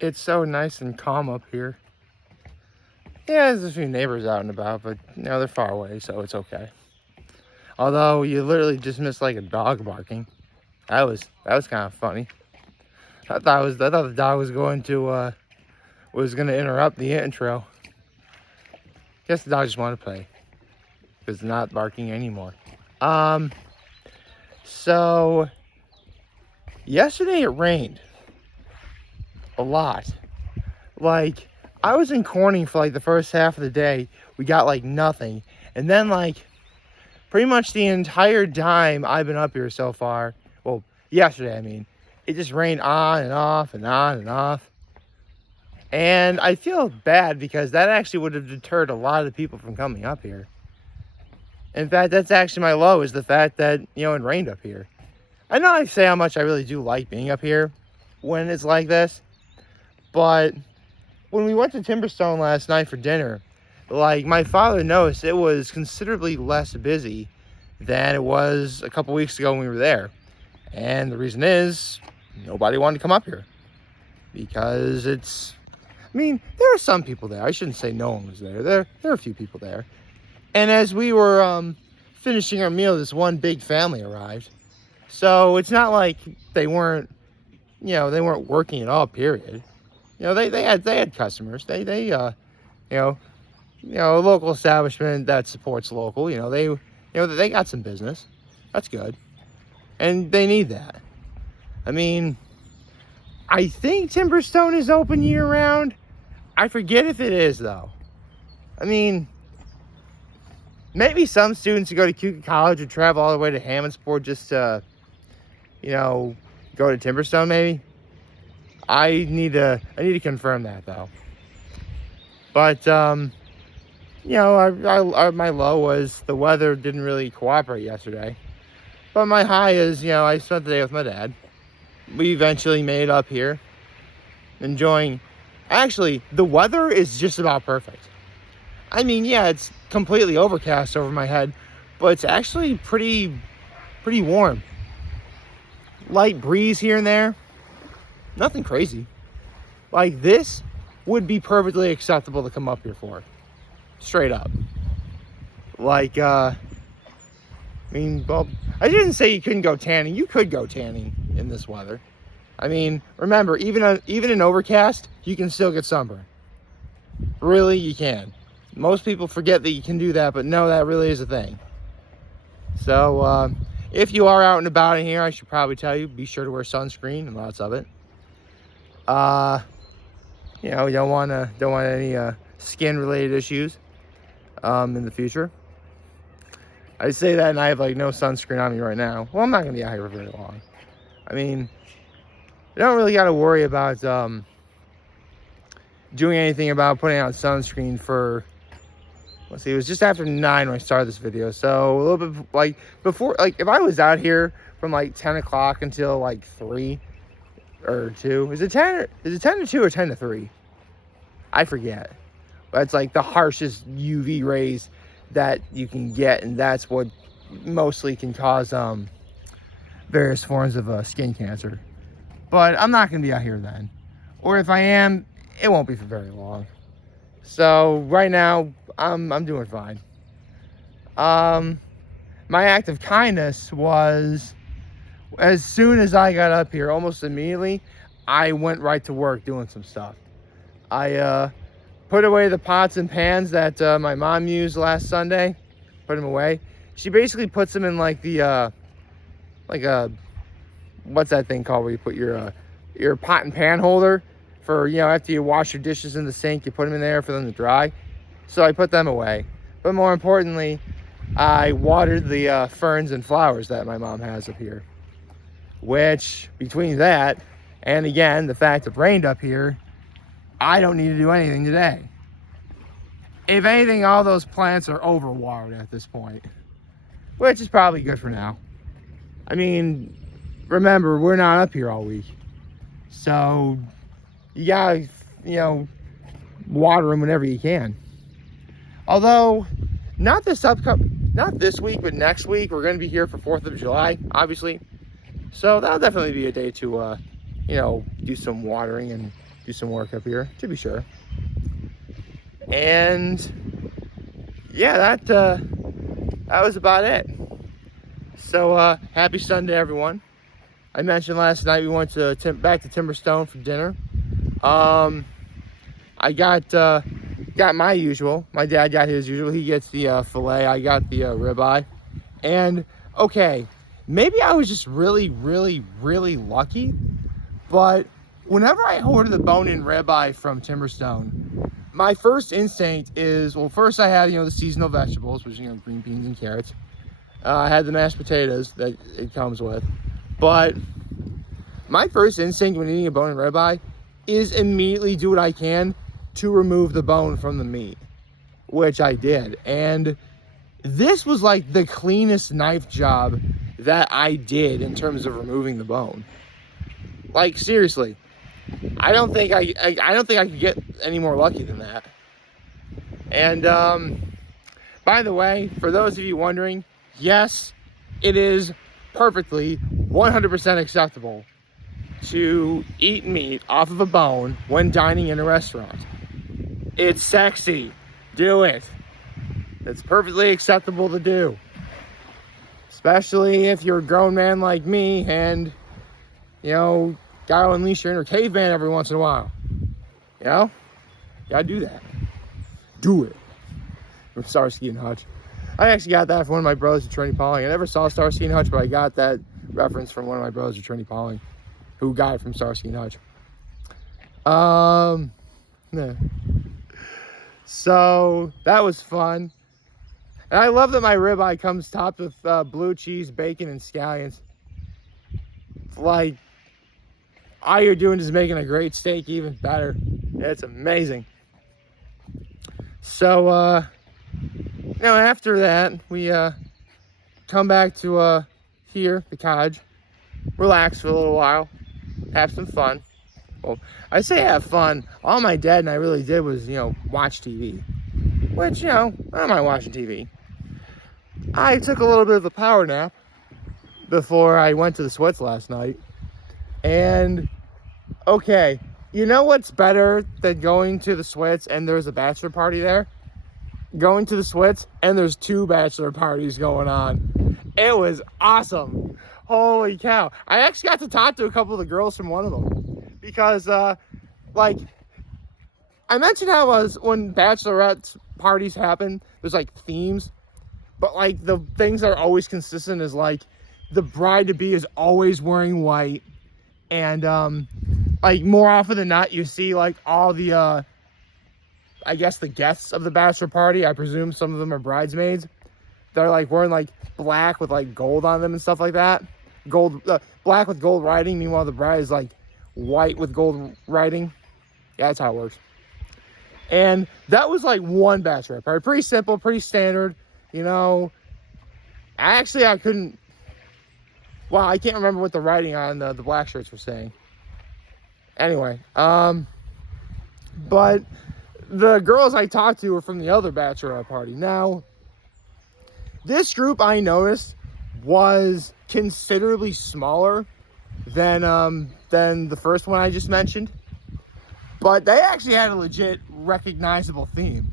It's so nice and calm up here. Yeah, there's a few neighbors out and about, but they're far away, so it's okay. Although you literally just missed like a dog barking. That was kind of funny. I thought the dog was going to interrupt the intro. Guess the dog just wanted to play. It's not barking anymore. So yesterday it rained a lot. Like, I was in Corning for like the first half of the day. We got like nothing. And then like pretty much the entire time I've been up here so far, well, yesterday I mean, it just rained on and off and on and off. And I feel bad because that actually would have deterred a lot of the people from coming up here. In fact, that's actually my low, is the fact that, it rained up here. I know I say how much I really do like being up here when it's like this, but when we went to Timberstone last night for dinner, like, my father noticed it was considerably less busy than it was a couple weeks ago when we were there. And the reason is, nobody wanted to come up here. Because there are some people there. I shouldn't say no one was there. There are a few people there. And as we were finishing our meal, this one big family arrived. So it's not like they weren't working at all, period. They had customers. They a local establishment that supports local. They got some business. That's good. And they need that. I think Timberstone is open year round. I forget if it is though. Maybe some students who go to Cuca College would travel all the way to Hammondsport just to, go to Timberstone maybe. I need to confirm that though. But my low was the weather didn't really cooperate yesterday. But my high is, I spent the day with my dad. We eventually made it up here, enjoying. Actually, the weather is just about perfect. It's completely overcast over my head, but it's actually pretty warm. Light breeze here and there. Nothing crazy. Like, this would be perfectly acceptable to come up here for. Straight up. Like, I didn't say you couldn't go tanning. You could go tanning in this weather. Remember, even in overcast, you can still get sunburn. Really, you can. Most people forget that you can do that, but no, that really is a thing. So, if you are out and about in here, I should probably tell you, be sure to wear sunscreen and lots of it. You don't want any skin-related issues in the future. I say that and I have no sunscreen on me right now. Well, I'm not gonna be out here for very long. I don't really got to worry about doing anything about putting on sunscreen for. Let's see, it was just after 9 when I started this video. So a little bit before, if I was out here from 10 o'clock until 3 or 2. Is it 10 to 2 or 10 to 3? I forget. But it's the harshest UV rays that you can get, and that's what mostly can cause various forms of skin cancer. But I'm not going to be out here then. Or if I am, it won't be for very long. So right now, I'm doing fine. My act of kindness was, as soon as I got up here, almost immediately, I went right to work doing some stuff. I put away the pots and pans that my mom used last Sunday. Put them away. She basically puts them in what's that thing called where you put your pot and pan holder for, after you wash your dishes in the sink, you put them in there for them to dry. So I put them away. But more importantly, I watered the ferns and flowers that my mom has up here. Which, between that, and again, the fact it rained up here, I don't need to do anything today. If anything, all those plants are overwatered at this point. Which is probably good for now. Remember, we're not up here all week. So, you gotta, water them whenever you can. Although, not this week, but next week, we're going to be here for 4th of July, obviously. So, that'll definitely be a day to, do some watering and do some work up here, to be sure. And yeah, that was about it. So happy Sunday, everyone. I mentioned last night we went to back to Timberstone for dinner. I got my usual. My dad got his usual. He gets the filet. I got the ribeye. And okay, maybe I was just really, really, really lucky. But whenever I order the bone-in ribeye from Timberstone, my first instinct is, well, first I had, the seasonal vegetables, which is, green beans and carrots. I had the mashed potatoes that it comes with. But my first instinct when eating a bone-in ribeye is immediately do what I can to remove the bone from the meat, which I did. And this was like the cleanest knife job that I did in terms of removing the bone. Like, seriously, I don't think I could get any more lucky than that. And by the way, for those of you wondering, yes, it is perfectly 100% acceptable to eat meat off of a bone when dining in a restaurant. It's sexy. Do it. It's perfectly acceptable to do. Especially if you're a grown man like me and, gotta unleash your inner caveman every once in a while. Gotta do that. Do it. From Starsky and Hutch. I actually got that from one of my brothers at Trinity Pauling. I never saw Starsky and Hutch, but I got that reference from one of my brothers at Trinity Pauling, who got it from Starsky and Hutch. Yeah. So that was fun. And I love that my ribeye comes topped with blue cheese, bacon, and scallions. Like, all you're doing is making a great steak even better. It's amazing. So, after that, we come back to here, the cottage, relax for a little while, have some fun. Well, I say have fun. All my dad and I really did was, watch TV. Which, I don't mind watching TV. I took a little bit of a power nap before I went to the Switz last night. And, okay, you know what's better than going to the Switz and there's a bachelor party there? Going to the Switz and there's 2 bachelor parties going on. It was awesome. Holy cow. I actually got to talk to a couple of the girls from one of them. Because, I mentioned how it was when bachelorette parties happen, there's, themes. But, the things that are always consistent is, the bride-to-be is always wearing white. And, more often than not, you see, all the, I guess the guests of the bachelor party, I presume some of them are bridesmaids. They're, wearing, black with, gold on them and stuff like that. Black with gold writing. Meanwhile, the bride is, white with gold writing. Yeah, that's how it works. And that was one bachelorette party. Pretty simple, pretty standard. Actually, I couldn't. Wow, I can't remember what the writing on the black shirts were saying. Anyway, but the girls I talked to were from the other bachelorette party. Now, this group I noticed was considerably smaller than the first one I just mentioned, but they actually had a legit recognizable theme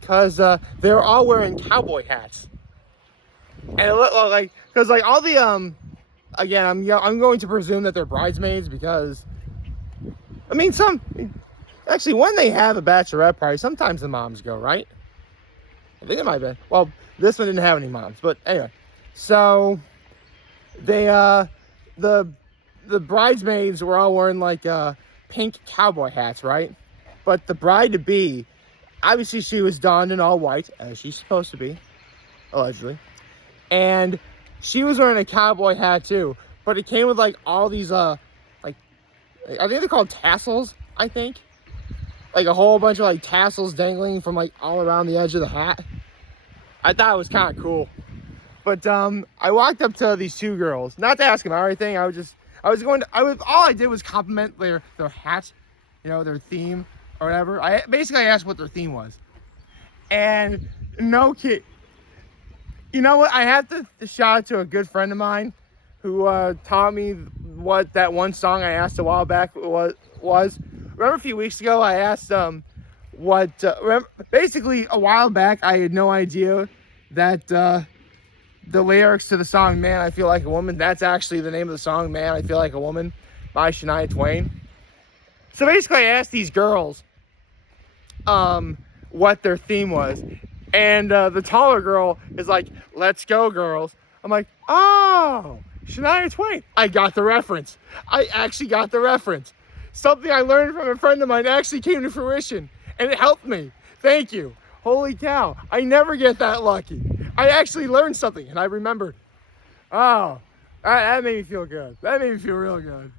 because they were all wearing cowboy hats, and it looked because all the again I'm going to presume that they're bridesmaids because actually when they have a bachelorette party sometimes the moms go, right? I think it might have been. Well, this one didn't have any moms, but anyway, so they the bridesmaids were all wearing pink cowboy hats, right? But the bride-to-be, obviously she was donned in all white, as she's supposed to be, allegedly. And she was wearing a cowboy hat too, but it came with all these I think they're called tassels, I think. A whole bunch of tassels dangling from all around the edge of the hat. I thought it was kind of cool. But I walked up to these 2 girls, not to ask them out or anything. All I did was compliment their hat, their theme or whatever. I asked what their theme was. And no kid, you know what? I have to shout out to a good friend of mine who taught me what that one song I asked a while back was. remember a few weeks ago I asked basically a while back I had no idea that the lyrics to the song "Man, I Feel Like a Woman," that's actually the name of the song, "Man, I Feel Like a Woman" by Shania Twain. So basically I asked these girls what their theme was, and the taller girl is like, "Let's go, girls." I'm like, oh, Shania Twain. I got the reference. I actually got the reference. Something I learned from a friend of mine actually came to fruition, and it helped me. Thank you. Holy cow. I never get that lucky. I actually learned something, and I remembered. Oh, that made me feel good. That made me feel real good.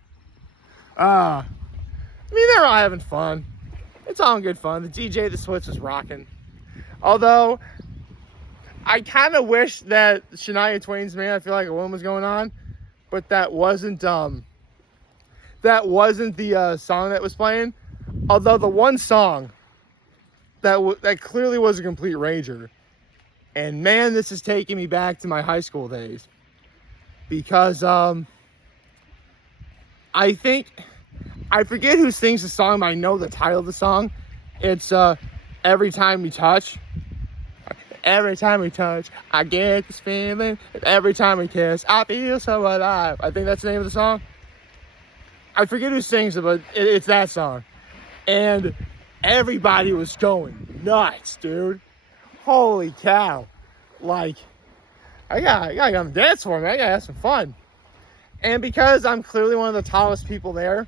I mean, they're all having fun. It's all in good fun. The DJ, the Switz was rocking. Although, I kind of wish that Shania Twain's "Man, I Feel Like a Woman" was going on, but that wasn't the song that was playing. Although the one song that clearly was a complete rager, and man, this is taking me back to my high school days, because I forget who sings the song, but I know the title of the song. It's "Everytime We Touch." Every time we touch, I get this feeling. Every time we kiss, I feel so alive. I think that's the name of the song. I forget who sings it, but it's that song. And everybody was going nuts, dude. Holy cow. Like, I gotta get on the dance floor, man. I gotta have some fun. And because I'm clearly one of the tallest people there,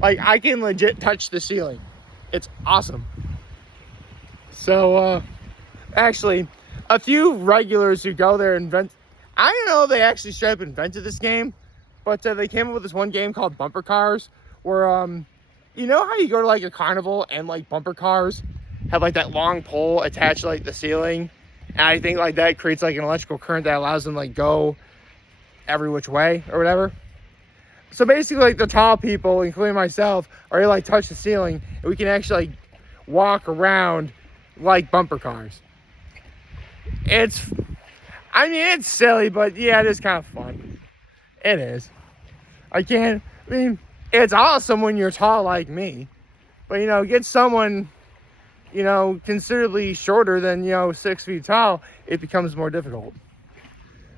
like, I can legit touch the ceiling. It's awesome. So, actually, a few regulars who go there I don't know if they actually straight up invented this game, but they came up with this one game called Bumper Cars, where, you know how you go to, like, a carnival and, like, bumper cars have, like, that long pole attached to, like, the ceiling? And I think, like, that creates, like, an electrical current that allows them, like, go every which way or whatever. So basically, like, the tall people, including myself, are able to, like, touch the ceiling, and we can actually, like, walk around like bumper cars. It's silly, but yeah, it is kind of fun. It is. It's awesome when you're tall like me, but, you know, get someone, you know, considerably shorter than, you know, 6 feet tall, it becomes more difficult.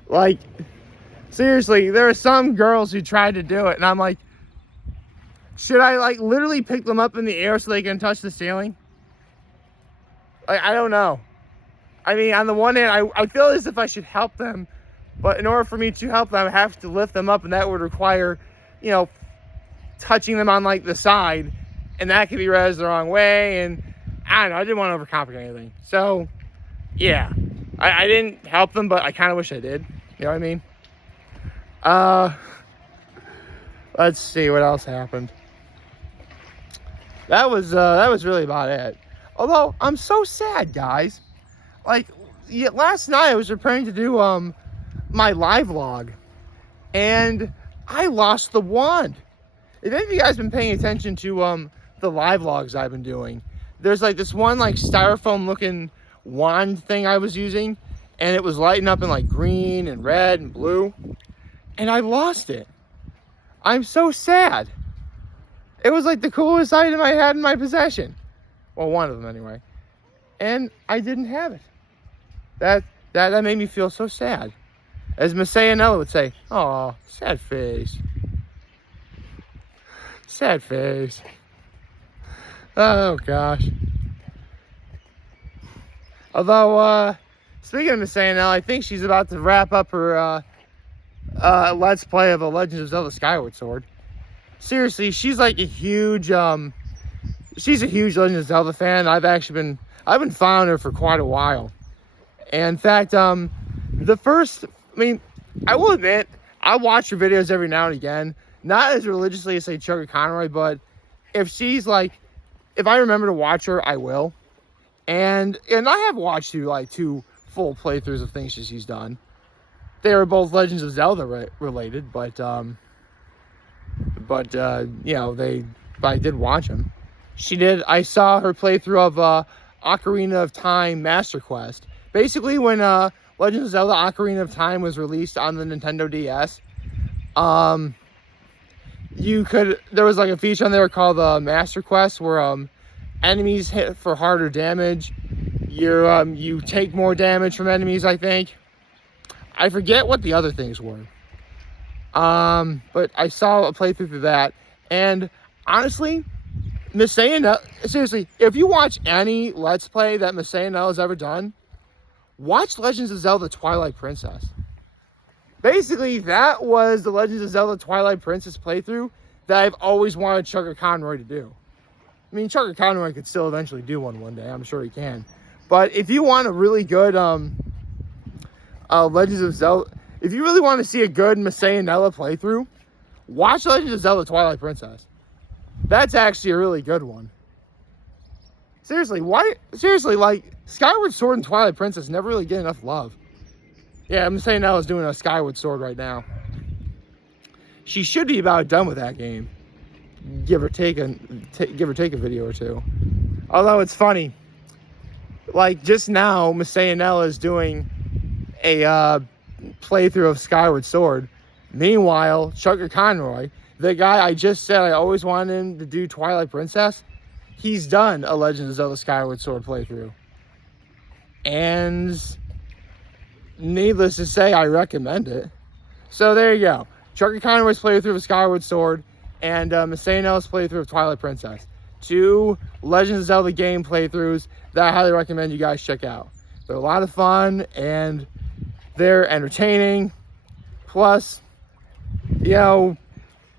Like, seriously, there are some girls who tried to do it, and I'm like, should I, like, literally pick them up in the air so they can touch the ceiling? Like, I don't know. I mean, on the one hand, I feel as if I should help them, but in order for me to help them, I have to lift them up, and that would require, you know, touching them on, like, the side, and that could be read as the wrong way, and I don't know, I didn't want to overcomplicate anything. So, yeah, I didn't help them, but I kind of wish I did. You know what I mean? Let's see what else happened. That was really about it. Although, I'm so sad, guys. Like, last night I was preparing to do my live log, and I lost the wand. If any of you guys been paying attention to the live logs I've been doing, there's like this one like styrofoam looking wand thing I was using, and it was lighting up in like green and red and blue, and I lost it. I'm so sad. It was like the coolest item I had in my possession. Well, one of them anyway. And I didn't have it. That made me feel so sad. As Miss Sayanella would say, "Aw, sad face. Sad face." Oh, gosh. Although, speaking of Miss Sayanella, I think she's about to wrap up her Let's Play of The Legend of Zelda Skyward Sword. Seriously, she's like a huge, she's a huge Legend of Zelda fan. I've been following her for quite a while. And in fact, I will admit, I watch her videos every now and again. Not as religiously as, say, Chucky Conroy, but if I remember to watch her, I will. And I have watched two full playthroughs of things she's done. They were both Legends of Zelda related, but you know, I did watch them. I saw her playthrough of Ocarina of Time Master Quest. Basically, when Legend of Zelda Ocarina of Time was released on the Nintendo DS, there was like a feature on there called Master Quest where enemies hit for harder damage. You take more damage from enemies, I think. I forget what the other things were. But I saw a playthrough of that, and honestly, seriously, if you watch any Let's Play that Miss Sayonella has ever done, watch Legends of Zelda Twilight Princess. Basically, that was the Legends of Zelda Twilight Princess playthrough that I've always wanted Chucker Conroy to do. I mean, Chucker Conroy could still eventually do one day. I'm sure he can. But if you want a really good Legends of Zelda, if you really want to see a good Miss Sayonella playthrough, watch Legends of Zelda Twilight Princess. That's actually a really good one. Seriously, like, Skyward Sword and Twilight Princess never really get enough love. Yeah, Miss Sayonella's doing a Skyward Sword right now. She should be about done with that game. Give or take a video or two. Although it's funny, like just now, Miss Sayonella is doing a playthrough of Skyward Sword. Meanwhile, Chucker Conroy, the guy I just said I always wanted him to do Twilight Princess, he's done a Legend of Zelda Skyward Sword playthrough. And needless to say, I recommend it. So there you go. Chucker Conroy's playthrough of Skyward Sword and Miss Sayonella's playthrough of Twilight Princess. 2 Legends of Zelda game playthroughs that I highly recommend you guys check out. They're a lot of fun and they're entertaining. Plus, you know,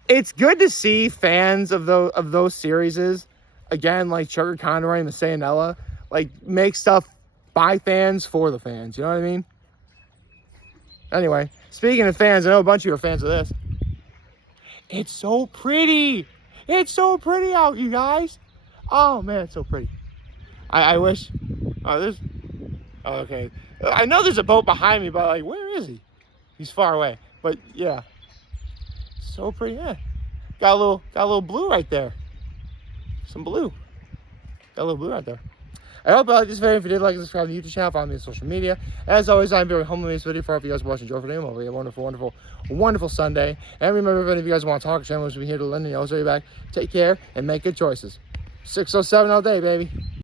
it's good to see fans of those series, again, like Chucker Conroy and Miss Sayonella, like make stuff by fans for the fans. You know what I mean? Anyway, speaking of fans, I know a bunch of you are fans of this. It's so pretty. It's so pretty out, you guys. Oh man, it's so pretty. I wish. Oh, okay. I know there's a boat behind me, but like, where is he? He's far away. But yeah, so pretty. Yeah, got a little blue right there. Some blue. Got a little blue right there. I hope you liked this video. If you did, like and subscribe to the YouTube channel, follow me on social media. As always, I'm very humble in this video. For all of you guys watching, enjoy for today. Hope you have a wonderful, wonderful, wonderful Sunday. And remember, if any of you guys want to talk, channel will be here to lend you. I'll show you back. Take care and make good choices. 607 all day, baby.